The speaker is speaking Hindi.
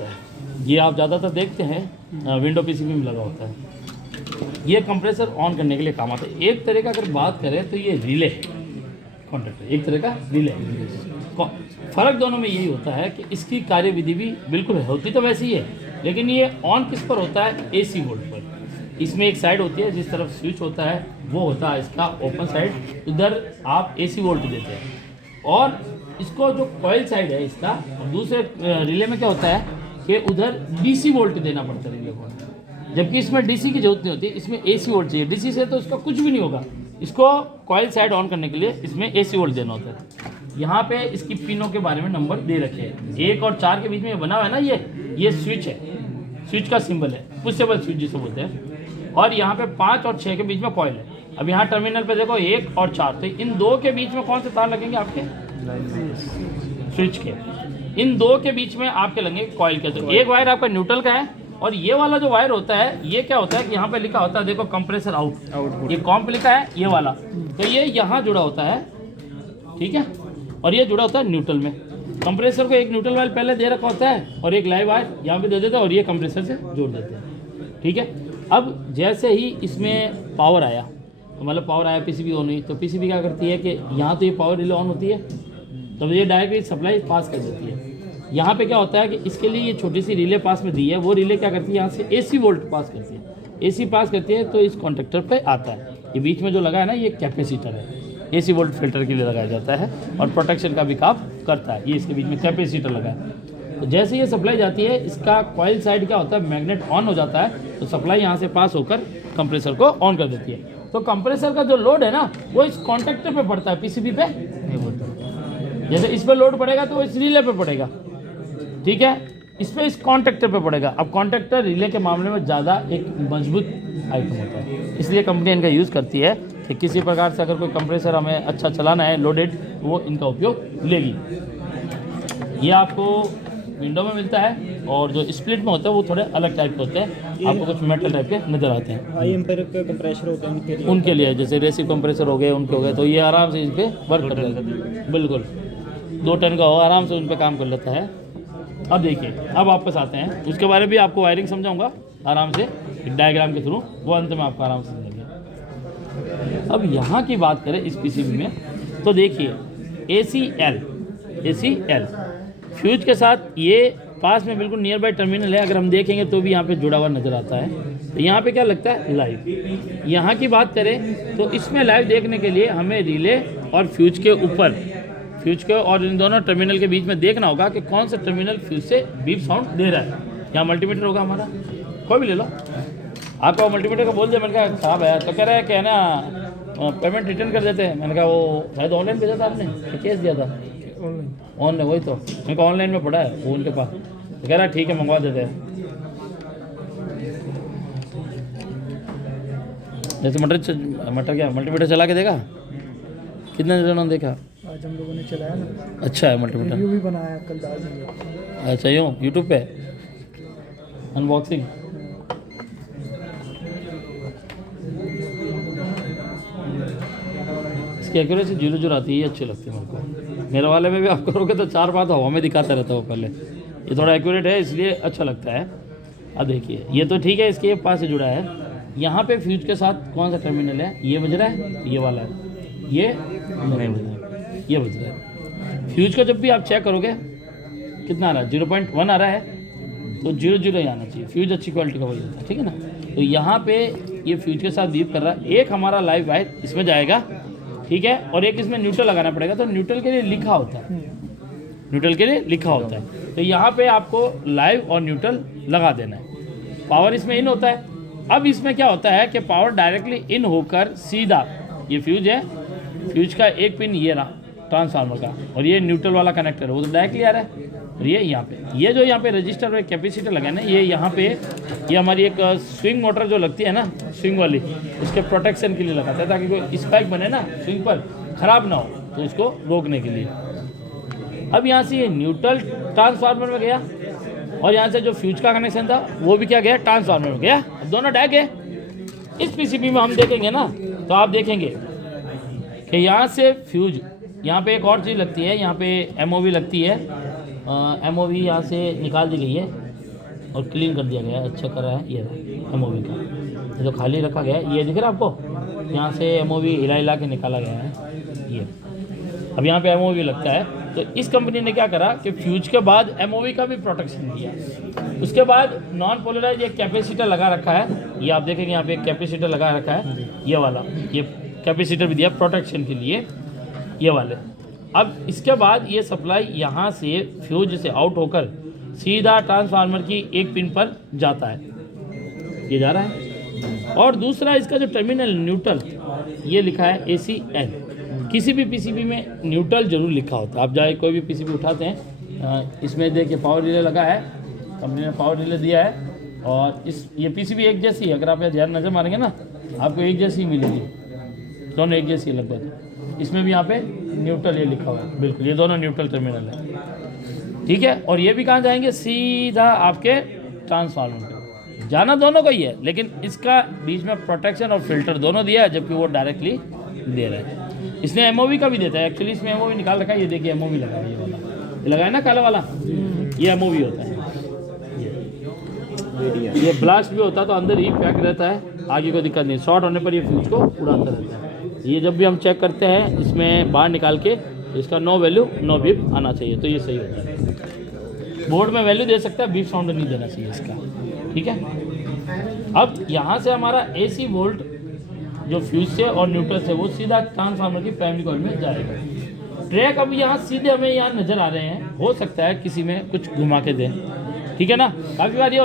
होता है। ये आप ज़्यादातर देखते हैं विंडो पीसीबी में लगा होता है। ये कंप्रेसर ऑन करने के लिए काम आता है। एक तरह का अगर बात करें तो ये रिले कॉन्ट्रैक्टर, एक तरह का रिले। फ़र्क दोनों में यही होता है कि इसकी कार्यविधि भी बिल्कुल होती तो वैसी ही है, लेकिन ये ऑन किस पर होता है, AC वोल्ट पर। इसमें एक साइड होती है जिस तरफ स्विच होता है वो होता है इसका ओपन साइड, उधर आप AC वोल्ट देते हैं। और इसको जो कॉइल साइड है इसका, दूसरे रिले में क्या होता है कि उधर DC वोल्ट देना पड़ता है रिले को, जबकि इसमें DC की जरूरत नहीं होती, इसमें AC वोल्ट चाहिए। DC से तो इसका कुछ भी नहीं होगा। इसको कॉइल साइड ऑन करने के लिए इसमें AC वोल्ट देना होता है। यहाँ पे इसकी पिनों के बारे में नंबर दे रखे हैं। 1 और 4 के बीच में बना हुआ है ना, ये स्विच है, स्विच का सिंबल है, पुशेबल स्विच जिसे बोलते हैं। और यहाँ पे 5 और 6 के बीच में कॉइल है। अब यहाँ टर्मिनल पे देखो 1 और 4, तो इन दो के बीच में कौन से तार लगेंगे आपके, स्विच के। इन दो के बीच में आपके लगेंगे कॉइल के। तो एक वायर आपका न्यूट्रल का है, और ये वाला जो वायर होता है ये क्या होता है कि यहाँ पे लिखा होता है, देखो कंप्रेसर आउट, ये कॉम्प लिखा है ये वाला, तो ये यहाँ जुड़ा होता है, ठीक है। और ये जुड़ा होता है न्यूट्रल में। कंप्रेसर को एक न्यूट्रल वायर पहले दे रखा होता है और एक लाइव वायर यहाँ पे दे देते हैं, और ये कंप्रेसर से जोड़ देते हैं, ठीक है। अब जैसे ही इसमें पावर आया, तो मतलब पावर आया, पीसीबी ऑन हुई, तो पीसीबी क्या करती है कि यहाँ तो ये पावर रिले ऑन होती है, तो ये डायरेक्टली सप्लाई पास कर देती है। यहाँ पे क्या होता है कि इसके लिए ये छोटी सी रिले पास में दी है, वो रिले क्या करती है, यहाँ से AC वोल्ट पास करती है। AC पास करती है तो इस कॉन्ट्रैक्टर पे आता है। ये बीच में जो लगा है ना, ये कैपेसिटर है, AC वोल्ट फिल्टर के लिए लगाया जाता है और प्रोटेक्शन का भी काम करता है। ये इसके बीच में कैपेसिटर लगा है। तो जैसे ये सप्लाई जाती है, इसका कॉइल साइड क्या होता है, मैग्नेट ऑन हो जाता है, तो सप्लाई यहाँ से पास होकर कंप्रेसर को ऑन कर देती है। तो कंप्रेसर का जो लोड है ना, वो इस कॉन्ट्रैक्टर पे पड़ता है, पीसीबी पे नहीं पड़ता। जैसे इस पर लोड पड़ेगा तो वो इस रिले पे पड़ेगा, ठीक है, इस पर इस कॉन्ट्रैक्टर पे पड़ेगा। अब कॉन्ट्रैक्टर रिले के मामले में ज़्यादा एक मजबूत आइटम होता है, इसलिए कंपनी इनका यूज़ करती है कि किसी प्रकार से अगर कोई कंप्रेसर हमें अच्छा चलाना है लोडेड, वो इनका उपयोग लेगी। ये आपको विंडो में मिलता है, और जो स्प्लिट में होता है वो थोड़े अलग टाइप के होते हैं, आपको कुछ मेटल टाइप के नज़र आते हैं। हाई एम्पेयर के कंप्रेसर होते हैं उनके लिए, जैसे रेसिव कंप्रेसर हो गए, उनके हो गए, तो ये आराम से इस पर वर्क कर लेता है। बिल्कुल 2 टन का हो, आराम से उन पर काम कर लेता है। अब देखिए, अब वापस आते हैं, उसके बारे में भी आपको वायरिंग समझाऊंगा आराम से डायग्राम के थ्रू, वो अंत में आपको आराम से समझेंगे। अब यहाँ की बात करें इस पीसीबी में, तो देखिए ACL फ्यूज के साथ ये पास में बिल्कुल नियर बाय टर्मिनल है। अगर हम देखेंगे तो भी यहाँ पे जुड़ा हुआ नज़र आता है। तो यहाँ पे क्या लगता है, लाइव। यहाँ की बात करें तो इसमें लाइव देखने के लिए हमें रिले और फ्यूज के ऊपर, फ्यूज के और इन दोनों टर्मिनल के बीच में देखना होगा कि कौन सा टर्मिनल फ्यूज से बीप साउंड दे रहा है। यहाँ मल्टीमीटर होगा हमारा, कोई भी ले लो, आपको मल्टीमीटर का बोल दिया, मैंने कहा साहब है, तो कह रहा है कि है ना पेमेंट रिटर्न कर देते हैं। मैंने कहा वो शायद ऑनलाइन भेजा था आपने, कैश दिया था ऑनलाइन, वही तो मैंने कहा ऑनलाइन में पड़ा है वो उनके पास, तो कह रहा है ठीक है मंगवा देते हैं। जैसे मटर क्या मल्टीमीटर चला के देखा, कितने जनों ने देखा, आज हम लोगों ने चलाया ना, अच्छा है मल्टीमीटर, रिव्यू भी बनाया कल डाल दिया। अच्छा यूँ यूट्यूब पे अनबॉक्सिंग। इसकी एक्यूरेसी 0 आती है, ये अच्छी लगती है मेरे को। मेरे वाले में भी आप करोगे तो 4 बात हवा में दिखाता रहता है वो पहले, ये थोड़ा एक्यूरेट है इसलिए अच्छा लगता है। अब देखिए ये तो ठीक है, इसके पास से जुड़ा है। यहाँ पे फ्यूज के साथ कौन सा टर्मिनल है, ये बज रहा है, ये वाला है, ये नहीं बज रहा है, ये बज रहा है। फ्यूज को जब भी आप चेक करोगे कितना आ रहा है, 0.1 आ रहा है, तो 0 ही आना चाहिए। फ्यूज अच्छी क्वालिटी का वही होता है, ठीक है ना। तो यहाँ पे ये फ्यूज के साथ बीप कर रहा है। एक हमारा लाइव वायर इसमें जाएगा, ठीक है, और एक इसमें न्यूट्रल लगाना पड़ेगा। तो न्यूट्रल के लिए लिखा होता है, न्यूट्रल के लिए लिखा होता है। तो यहाँ पे आपको लाइव और न्यूट्रल लगा देना है। पावर इसमें इन होता है। अब इसमें क्या होता है कि पावर डायरेक्टली इन होकर सीधा, ये फ्यूज है, फ्यूज का एक पिन ये रहा ट्रांसफार्मर का, और ये न्यूट्रल वाला कनेक्टर है, वो तो डायरेक्टली आ रहा है। और ये यहाँ पे, ये जो यहाँ पे रजिस्टर और कैपेसिटर लगे ना, ये यहाँ पे, ये हमारी एक स्विंग मोटर जो लगती है ना, स्विंग वाली, उसके प्रोटेक्शन के लिए लगाता है, ताकि कोई स्पाइक बने ना स्विंग पर, ख़राब ना हो, तो इसको रोकने के लिए। अब यहाँ से ये न्यूट्रल ट्रांसफार्मर में गया, और यहाँ से जो फ्यूज का कनेक्शन था वो भी क्या गया, ट्रांसफार्मर में गया। अब दोनों डायरेक्ट है। इस पीसीबी में हम देखेंगे ना, तो आप देखेंगे कि यहाँ से फ्यूज, यहाँ पे एक और चीज़ लगती है, यहाँ पे एमओवी लगती है, एमओवी यहाँ से निकाल दी गई है। और क्लीन कर दिया गया है, अच्छा करा है ये एमओवी का। ये जो खाली रखा गया है, ये दिख रहा है आपको, यहाँ से एमओवी हिला के निकाला गया है ये। अब यहाँ पे एमओवी लगता है, तो इस कंपनी ने क्या करा कि फ्यूज के बाद एमओवी का भी प्रोटेक्शन दिया। उसके बाद नॉन पोलराइज एक कैपेसिटर लगा रखा है, ये आप देखेंगे यहाँ पे एक कैपेसिटर लगा रखा है, ये वाला, ये कैपेसिटर भी दिया प्रोटेक्शन के लिए, ये वाले। अब इसके बाद ये सप्लाई यहाँ से फ्यूज से आउट होकर सीधा ट्रांसफार्मर की एक पिन पर जाता है, ये जा रहा है। और दूसरा इसका जो टर्मिनल न्यूट्रल, ये लिखा है ACN। किसी भी पीसीबी में न्यूट्रल जरूर लिखा होता है। आप जाए कोई भी पीसीबी उठाते हैं, इसमें देखिए पावर रिले लगा है, कंपनी ने पावर रिले दिया है, और ये पीसीबी एक जैसी है। अगर आप यहाँ ध्यान नजर मारेंगे ना, आपको एक जैसी मिलेगी, दोनों एक जैसी लगभग। इसमें भी यहाँ पे न्यूट्रल ये लिखा हुआ है, बिल्कुल ये दोनों न्यूट्रल टर्मिनल है, ठीक है। और ये भी कहाँ जाएंगे, सीधा आपके ट्रांसफार्मर पे जाना, दोनों का ही है, लेकिन इसका बीच में प्रोटेक्शन और फिल्टर दोनों दिया है, जबकि वो डायरेक्टली दे रहा है। इसने एमओवी का भी देता है, एक्चुअली इसमें एमओवी निकाल रखा है, ये देखिए एमओवी लगा है, ये वाला ये लगा है ना काला वाला, ये एमओवी होता है। ये ब्लास्ट भी होता है तो अंदर ही पैक रहता है, आगे कोई दिक्कत नहीं, शॉर्ट होने पर ये फ्यूज को उड़ाता रहता है। ये जब भी हम चेक करते हैं, इसमें बाहर निकाल के इसका नो वैल्यू नो बीप आना चाहिए, तो ये सही होता है। बोर्ड में वैल्यू दे सकता है, बीप साउंड नहीं देना चाहिए इसका, ठीक है। अब यहाँ से हमारा AC वोल्ट जो फ्यूज से और न्यूट्रल से वो सीधा ट्रांसफार्मर की प्राइमरी कॉइल में जाएगा। ट्रैक अब यहाँ सीधे हमें यहाँ नज़र आ रहे हैं, हो सकता है किसी में कुछ घुमा के दें, ठीक है ना। काफ़ी बार ये